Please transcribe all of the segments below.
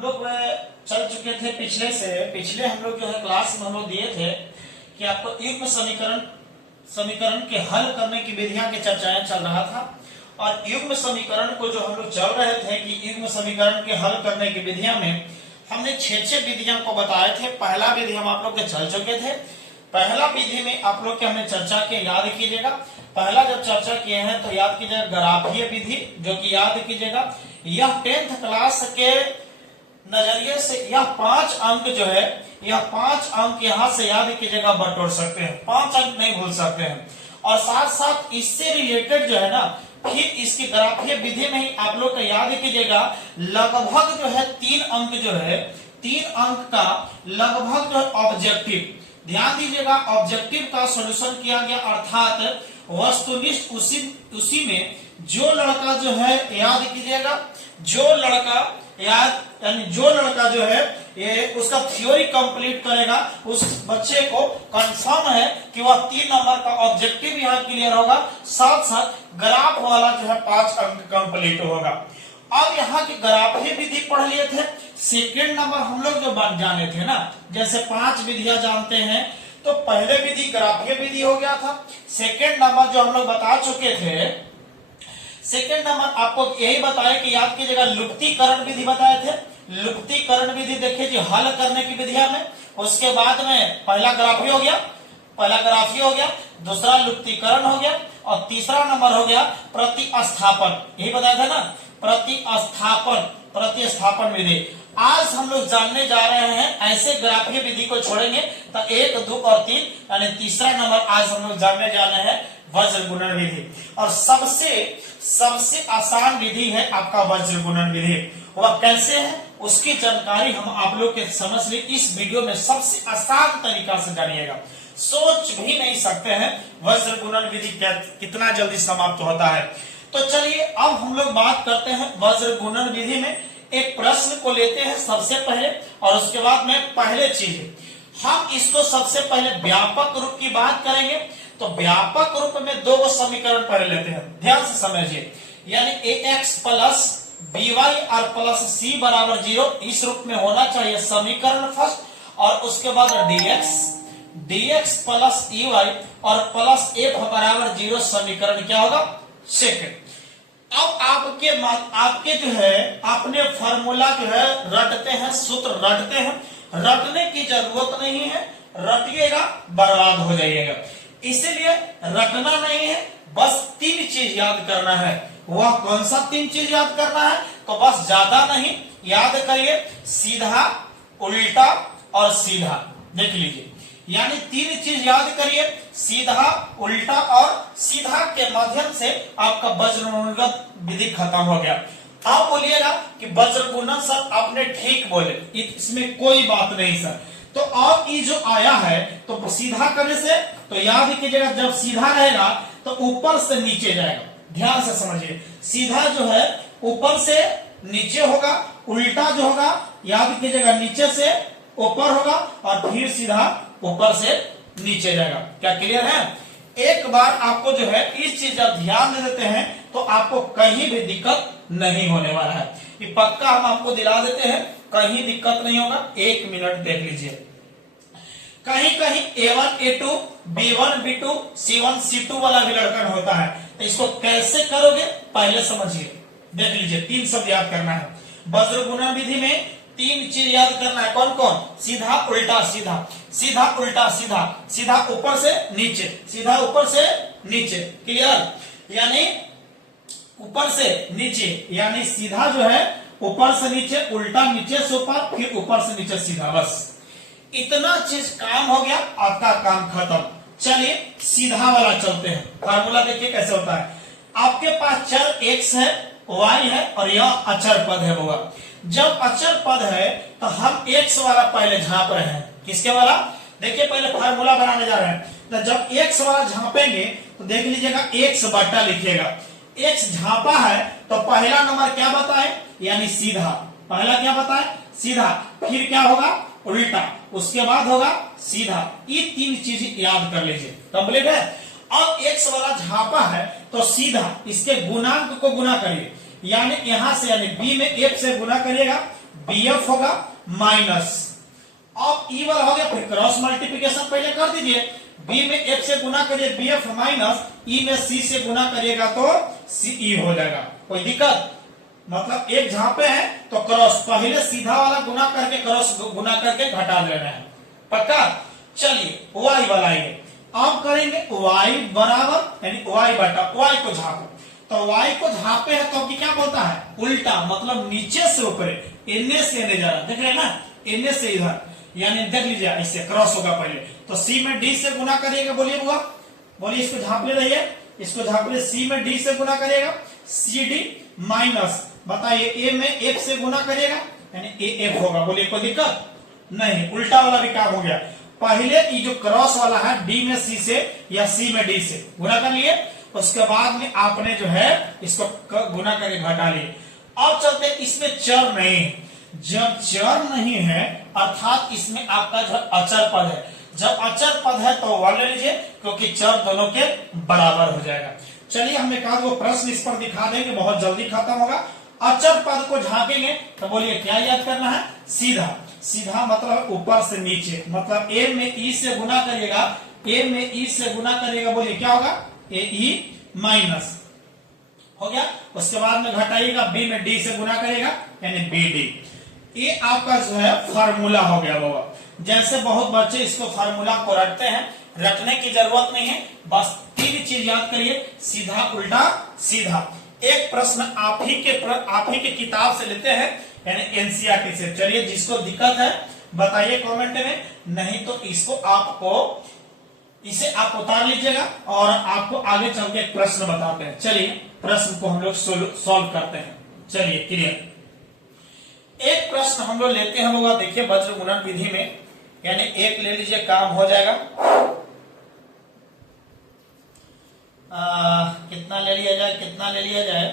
हम लोग चल चुके थे पिछले हम लोग जो है क्लास में हम लोग दिए थे कि आपको युग्म समीकरण के हल करने की विधियां की चर्चाएं चल रहा था। और युग्म समीकरण को जो हम लोग चल रहे थे कि युग्म समीकरण के हल करने की विधियां में हमने 6 विधियां को बताए थे। पहला विधि हम आप लोग के चल चुके थे। पहला विधि में आप लोग के हमने चर्चा किए, याद कीजिएगा। पहला जब चर्चा किए हैं तो याद कीजिएगा ग्राफीय विधि, जो कि याद कीजिएगा यह 10th क्लास के नजरिए से यह 5 अंक जो है, यह 5 अंक यहाँ से याद कीजिएगा बटोर सकते हैं, 5 अंक नहीं भूल सकते हैं। और साथ साथ इससे रिलेटेड जो है ना, फिर इसकी ग्राफीय विधि में ही आप लोग का याद कीजिएगा लगभग जो है 3 अंक जो है, 3 अंक का लगभग जो है ऑब्जेक्टिव, ध्यान दीजिएगा ऑब्जेक्टिव का सॉल्यूशन किया गया। अर्थात वस्तुनिष्ठ उसी में जो लड़का जो है, याद कीजिएगा जो लड़का जो है ये उसका थ्योरी कंप्लीट करेगा, उस बच्चे को कंफर्म है कि वह 3 नंबर का ऑब्जेक्टिव यहाँ क्लियर होगा, साथ साथ ग्राफ वाला जो है 5 अंक कंप्लीट होगा। अब यहाँ की ग्राफीय विधि पढ़ लिए थे। सेकेंड नंबर हम लोग जो बन जाने थे ना, जैसे 5 विधियां जानते हैं, तो पहले विधि ग्राफीय विधि हो गया था। सेकेंड नंबर जो हम लोग बता चुके थे, सेकेंड नंबर आपको यही बताया कि याद कीजिएगा लुप्तीकरण विधि बताए थे। लुप्तीकरण विधि देखिए जी हल करने की विधिया में, उसके बाद में पहला ग्राफी हो गया, दूसरा लुप्तीकरण हो गया, और तीसरा नंबर हो गया प्रतिस्थापन। यही बताया था ना, प्रतिस्थापन विधि। आज हम लोग जानने जा रहे हैं, ऐसे ग्राफीय विधि को छोड़ेंगे तो 1, 2 और 3 यानी तीसरा नंबर आज हम लोग जानने जाने हैं वज्र गुणन विधि। और सबसे आसान विधि है आपका वज्र गुणन विधि। वह कैसे है उसकी जानकारी हम आप लोग के समझ लिए इस वीडियो में सबसे आसान तरीका से जानिएगा। सोच भी नहीं सकते हैं वज्र गुणन विधि कितना जल्दी समाप्त होता है। तो चलिए अब हम लोग बात करते हैं वज्र गुणन विधि में। एक प्रश्न को लेते हैं सबसे पहले, और उसके बाद में पहले चीज हम इसको सबसे पहले व्यापक रूप की बात करेंगे। तो व्यापक रूप में 2 समीकरण पहले लेते हैं, ध्यान से समझिए। यानी ax प्लस by और प्लस c बराबर 0 इस रूप में होना चाहिए समीकरण फर्स्ट, और उसके बाद dx प्लस ey और प्लस f बराबर 0 समीकरण क्या होगा सेकंड। अब आपके जो है अपने फॉर्मूला जो है रटते हैं, सूत्र रटते हैं, रटने की जरूरत नहीं है, रटिएगा बर्बाद हो जाइएगा। इसीलिए रटना नहीं है, बस 3 चीज याद करना है। वह कौन सा 3 चीज याद करना है? तो बस ज्यादा नहीं, याद करिए सीधा, उल्टा और सीधा। देख लीजिए, यानी 3 चीज याद करिए, सीधा, उल्टा और सीधा के माध्यम से आपका वज्र गुणन विधि खत्म हो गया। आप बोलिएगा कि वज्र गुणन सर आपने ठीक बोले, इसमें कोई बात नहीं सर। तो अब ये जो आया है तो सीधा करने से, तो याद कीजिएगा जब सीधा रहेगा तो ऊपर से नीचे जाएगा, ध्यान से समझिए। सीधा जो है ऊपर से नीचे होगा, उल्टा जो होगा याद कीजिएगा नीचे से ऊपर होगा, और फिर सीधा ऊपर से नीचे जाएगा। क्या क्लियर है? एक बार आपको जो है इस चीज जब ध्यान दे देते हैं तो आपको कहीं भी दिक्कत नहीं होने वाला है। ये पक्का हम आपको दिला देते हैं, कहीं दिक्कत नहीं होगा। 1 मिनट देख लीजिए। कहीं A1 A2 B1 B2 C1 C2 वाला भी लड़कन होता है, तो इसको कैसे करोगे पहले समझिए। देख लीजिए, 3 शब्द याद करना है वज्र गुणन विधि में। 3 चीज याद करना है, कौन कौन? सीधा, उल्टा, सीधा, सीधा, उल्टा, सीधा, सीधा ऊपर से नीचे, सीधा ऊपर से नीचे। क्लियर? यानी ऊपर से नीचे, यानी सीधा जो है ऊपर से नीचे, उल्टा नीचे से ऊपर, फिर ऊपर से नीचे सीधा। बस इतना चीज काम हो गया, आपका काम खत्म। चलिए सीधा वाला चलते हैं। फार्मूला देखिए कैसे होता है। आपके पास चर x है, y है, और यह अचर पद है। बाबा जब अचर पद है तो हम x वाला पहले झांप रहे हैं। किसके वाला? देखिए पहले फार्मूला बनाने जा रहे हैं, तो जब x वाला झांपेंगे तो देख लीजिएगा x बटा लिखिएगा। x झांपा है तो पहला नंबर क्या बताए? यानी सीधा। पहला क्या बताए? सीधा। फिर क्या होगा? उल्टा। उसके बाद होगा सीधा। ये 3 चीज याद कर लीजिए, कंप्लीट है। अब x वाला झांपा है तो सीधा इसके गुणांक को गुना करिए, यानी यहां से यानी b में f से गुना करिएगा, BF होगा माइनस, अब ई वाला हो गया, फिर क्रॉस मल्टीप्लिकेशन पहले कर दीजिए, बी में F से गुना करिए BF माइनस ई में C से गुना करिएगा तो CE हो जाएगा। कोई दिक्कत? मतलब एक झापे है तो क्रॉस पहले सीधा वाला गुना करके क्रॉस गुना करके घटा देना है, पक्का। चलिए y वाला ये अब करेंगे y बराबर यानी y बटा y को झापो, तो y को झापे है तो क्या बोलता है उल्टा, मतलब नीचे से ऊपर, इनने से इन्हें जा रहा, देख रहे हैं ना, इनने से इधर, यानी देख लीजिए ऐसे क्रॉस होगा पहले, तो C में D से गुना करिएगा, बोलिए बुआ, बोलिए, इसको झाप ले रही है, इसको झाप ले, C में D से गुना करिएगा CD माइनस, बताइए A में F से गुना करिएगा यानी AF होगा, बोलिए कोई दिक्कत नहीं। उल्टा वाला भी काम हो गया, पहले ये जो क्रॉस वाला है D में C से या C में D से गुना कर लिए, उसके बाद में आपने जो है इसको गुना करके घटा लिए। अब चलते इसमें चर नहीं, जब चर नहीं है अर्थात इसमें आपका जो अचर पद है, जब अचर पद है तो वन ले लीजिए क्योंकि चर दोनों के बराबर हो जाएगा। चलिए हम एक आध वो प्रश्न इस पर दिखा देंगे, बहुत जल्दी खत्म होगा। अचर पद को झांकेंगे तो बोलिए क्या याद करना है, सीधा, सीधा मतलब ऊपर से नीचे, मतलब A में E से गुना करिएगा, A में E से गुना करिएगा, बोलिए क्या होगा AE माइनस हो गया, उसके बाद में घटाइएगा, B में D से गुना करेगा यानी BD। ये आपका जो है फार्मूला हो गया बाबा। जैसे बहुत बच्चे इसको फार्मूला को रटते हैं, रटने की जरूरत नहीं है, बस तीन चीज याद करिए, सीधा उल्टा सीधा। एक प्रश्न आप ही के किताब से लेते हैं यानी एनसीईआरटी से। चलिए जिसको दिक्कत है बताइए कमेंट में, नहीं तो इसको आपको इसे आप उतार लीजिएगा और आपको आगे चल के एक प्रश्न बताते हैं। चलिए प्रश्न को हम लोग सॉल्व करते हैं। चलिए क्लियर, एक प्रश्न हम लोग लेते हैं होगा, देखिए वज्र गुणन विधि में, यानी एक ले लीजिए काम हो जाएगा। कितना ले लिया जाए, कितना ले लिया जाए,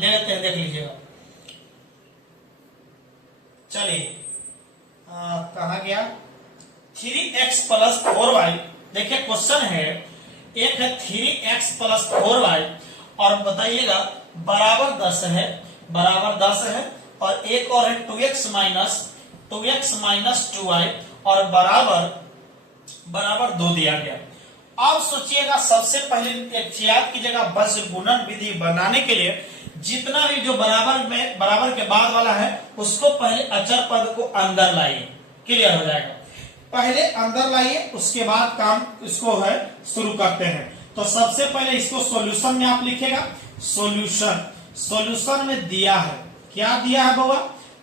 ले लेते हैं, देख लीजिएगा। चलिए कहा गया 3x प्लस 4y, देखिए क्वेश्चन है, एक है 3x प्लस 4y और बताइएगा बराबर 10 है, बराबर 10 है, और एक और है 2x माइनस 2y और बराबर 2 दिया गया। अब सोचिएगा सबसे पहले याद कीजिएगा वज्र गुणन विधि बनाने के लिए जितना भी जो बराबर के बाद वाला है उसको पहले अचर पद को अंदर लाइए, क्लियर हो जाएगा। पहले अंदर लाइए, उसके बाद काम इसको है शुरू करते हैं। तो सबसे पहले इसको सॉल्यूशन में आप लिखेगा, सॉल्यूशन में दिया है, क्या दिया है बाबा,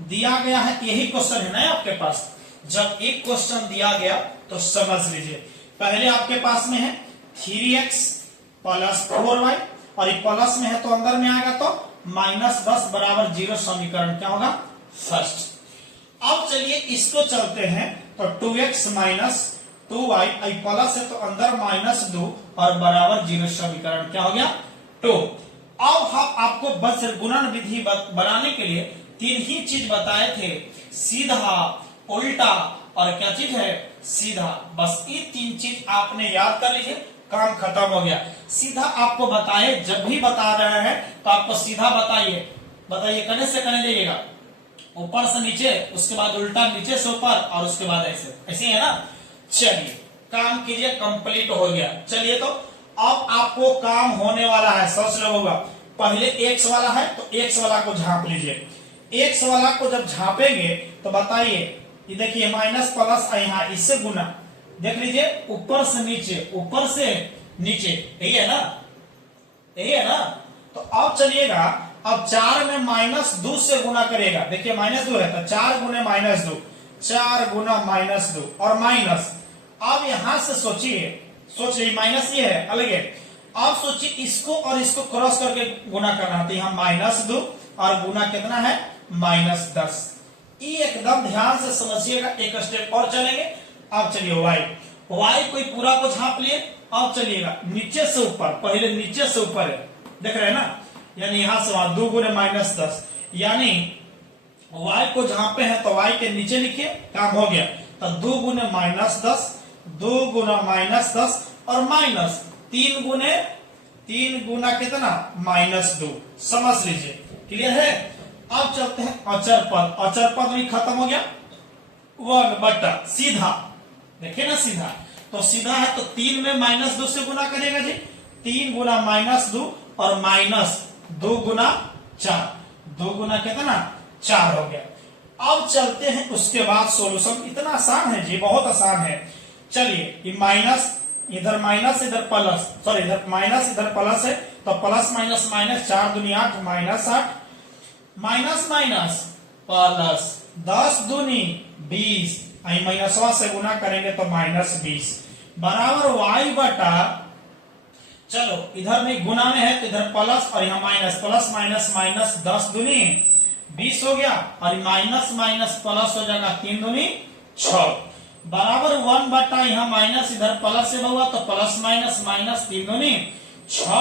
दिया गया है, यही क्वेश्चन है ना आपके पास। जब एक क्वेश्चन दिया गया तो समझ लीजिए, पहले आपके पास में है 3x प्लस 4y और ये प्लस में है तो अंदर में आएगा तो -10 बराबर 0 समीकरण क्या होगा फर्स्ट। अब चलिए इसको चलते हैं तो 2x माइनस 2y प्लस है तो अंदर -2 और बराबर 0 समीकरण क्या हो गया 2। अब हम आपको वज्र गुणन विधि बनाने के लिए तीन ही चीज बताए थे, सीधा, उल्टा और क्या चीज है सीधा। बस ये तीन चीज आपने याद कर लीजिए, काम खत्म हो गया। सीधा आपको बताए, जब भी बता रहे हैं तो आपको सीधा बताइए कने से कने जाइएगा, ऊपर से नीचे, उसके बाद उल्टा नीचे से ऊपर और उसके बाद ऐसे है ना। चलिए काम कीजिए, कंप्लीट हो गया। चलिए तो अब आपको काम होने वाला है, सोच लो होगा, पहले x वाला है तो x वाला को झांप लीजिए। x वाला को जब झापेंगे तो बताइए, ये देखिए माइनस प्लस यहाँ इससे गुना, देख लीजिए ऊपर से नीचे, यही है ना, यही है ना। तो अब चलिएगा, अब 4 में -2 से गुना करेगा, देखिए -2 है तो 4 गुने -2, 4 गुना -2 और माइनस। अब यहां से सोचिए माइनस ये है अलग है। अब सोचिए इसको और इसको क्रॉस करके गुना करना है, तो यहाँ -2 और गुना कितना है -10। ये एकदम ध्यान से समझिएगा, एक स्टेप और चलेंगे। अब चलिए y कोई पूरा को झाप लिए। अब चलिएगा नीचे से ऊपर, पहले नीचे से ऊपर है, देख रहे हैं ना, यानी यहां से वहां 2 गुने -10, यानी y को झापे हैं तो y के नीचे लिखिए, काम हो गया। तो 2 गुने -10, 2 गुना -10 और माइनस 3 गुना कितना -2, समझ लीजिए, क्लियर है। अब चलते हैं अचर पद। अचर पद भी खत्म हो गया, 1 बटा सीधा, देखिए ना सीधा, तो सीधा है तो 3 में -2 से गुना करेगा जी, 3 गुना -2 और -2 गुना 4, 2 गुना कितना 4 हो गया। अब चलते हैं उसके बाद सॉल्यूशन, इतना आसान है जी, बहुत आसान है। चलिए ये माइनस इधर माइनस इधर प्लस, सॉरी इधर माइनस इधर प्लस है, तो प्लस माइनस माइनस 4 दूनी 8 -8 माइनस माइनस प्लस 10 दूनी 20, माइनसवा से गुना करेंगे तो -20 बराबर y बटा, चलो इधर में गुना में है तो इधर प्लस और यहाँ माइनस, प्लस माइनस माइनस 10 दूनी 20 हो गया और माइनस माइनस प्लस हो जाएगा 3 दूनी 6 बराबर 1 बटा, यहाँ माइनस इधर प्लस से हुआ तो प्लस माइनस माइनस 3 दूनी 6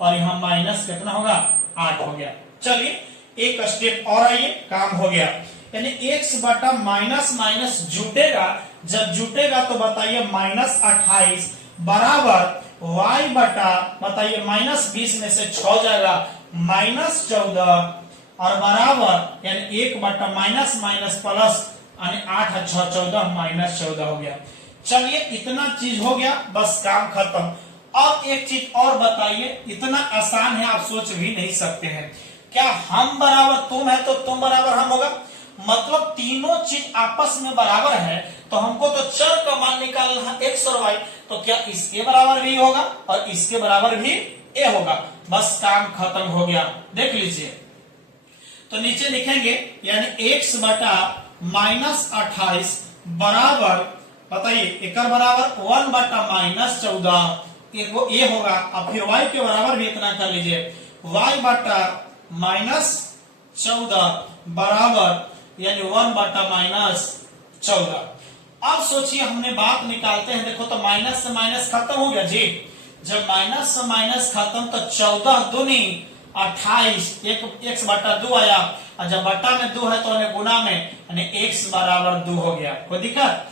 और यहाँ माइनस कितना होगा 8 हो गया। चलिए एक स्टेप और आइए, काम हो गया, यानी x बटा माइनस माइनस जुटेगा, जब जुटेगा तो बताइए -28 बराबर y बटा, बताइए -20 में से 6 जाएगा -14 और बराबर यानी 1 बटा माइनस माइनस प्लस यानी 8 6 14 -14 हो गया। चलिए इतना चीज हो गया, बस काम खत्म। अब एक चीज और बताइए, इतना आसान है आप सोच भी नहीं सकते हैं, क्या हम बराबर तुम है तो तुम बराबर हम होगा, मतलब तीनों चीज आपस में बराबर है, तो हमको तो चर का मान निकालना है x और y, तो क्या इसके बराबर भी होगा और इसके बराबर भी a होगा, बस काम खत्म हो गया। देख लीजिए तो नीचे लिखेंगे यानी x बटा -28 बराबर, बताइए एक बराबर 1 बटा -14, एक वो a होगा और फिर y के बराबर भी इतना कर लीजिए, y बटा -14 बराबर यानी 1 बटा -14। अब सोचिए हमने बात निकालते हैं, देखो तो माइनस से माइनस खत्म हो गया जी, जब माइनस से माइनस खत्म तो 14 दूनी 28, x बटा 2 आया और जब बटा में 2 है तो गुना में यानी x बराबर 2 हो गया। कोई दिक्कत?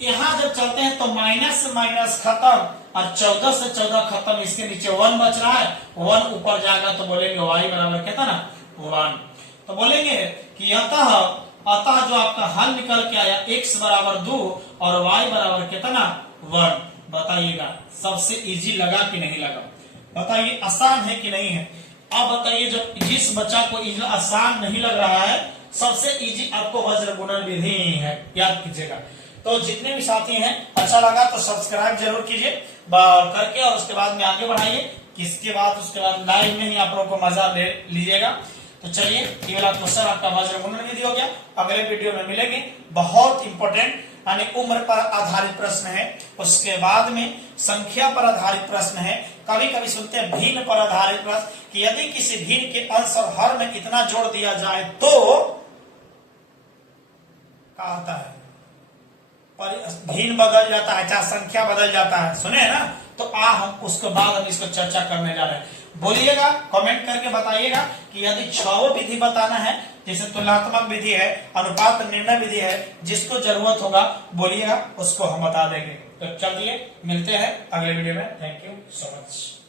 यहाँ जब चलते हैं तो माइनस से माइनस खत्म और 14 से 14 खत्म, इसके नीचे 1 बच रहा है, 1 ऊपर जाएगा तो बोलेंगे y बराबर कितना ना 1, तो बोलेंगे कि अतः जो आपका हल निकल के आया x बराबर 2 और y बराबर कितना 1। बताइएगा सबसे इजी लगा कि नहीं लगा, बताइए आसान है कि नहीं है। अब बताइए जब जिस बच्चा को आसान नहीं लग रहा है, सबसे इजी आपको वज्र गुणन विधि है, याद कीजिएगा। तो जितने भी साथी हैं अच्छा लगा तो सब्सक्राइब जरूर कीजिए करके और उसके बाद में आगे बढ़ाइए, किसके बाद उसके बाद लाइव में ही आप लोग को मजा ले लीजिएगा। तो चलिए ये वाला क्वेश्चन आपका वज्र गुणन विधि हो गया, अगले वीडियो में मिलेंगे। बहुत इंपॉर्टेंट यानी उम्र पर आधारित प्रश्न है, उसके बाद में संख्या पर आधारित प्रश्न है, कभी कभी सुनते हैं भिन्न पर आधारित प्रश्न कि यदि किसी भिन्न के अंश और हर में इतना जोड़ दिया जाए तो क्या होता है, भिन्न बदल जाता है, चाहे संख्या बदल जाता है, सुने ना। तो हम उसके बाद हम इसको चर्चा करने जा रहे हैं। बोलिएगा कमेंट करके बताइएगा कि यदि 6 विधि बताना है, जैसे तुलनात्मक विधि है, अनुपात निर्णय विधि है, जिसको जरूरत होगा बोलिएगा, उसको हम बता देंगे। तो चलिए मिलते हैं अगले वीडियो में। Thank you so much.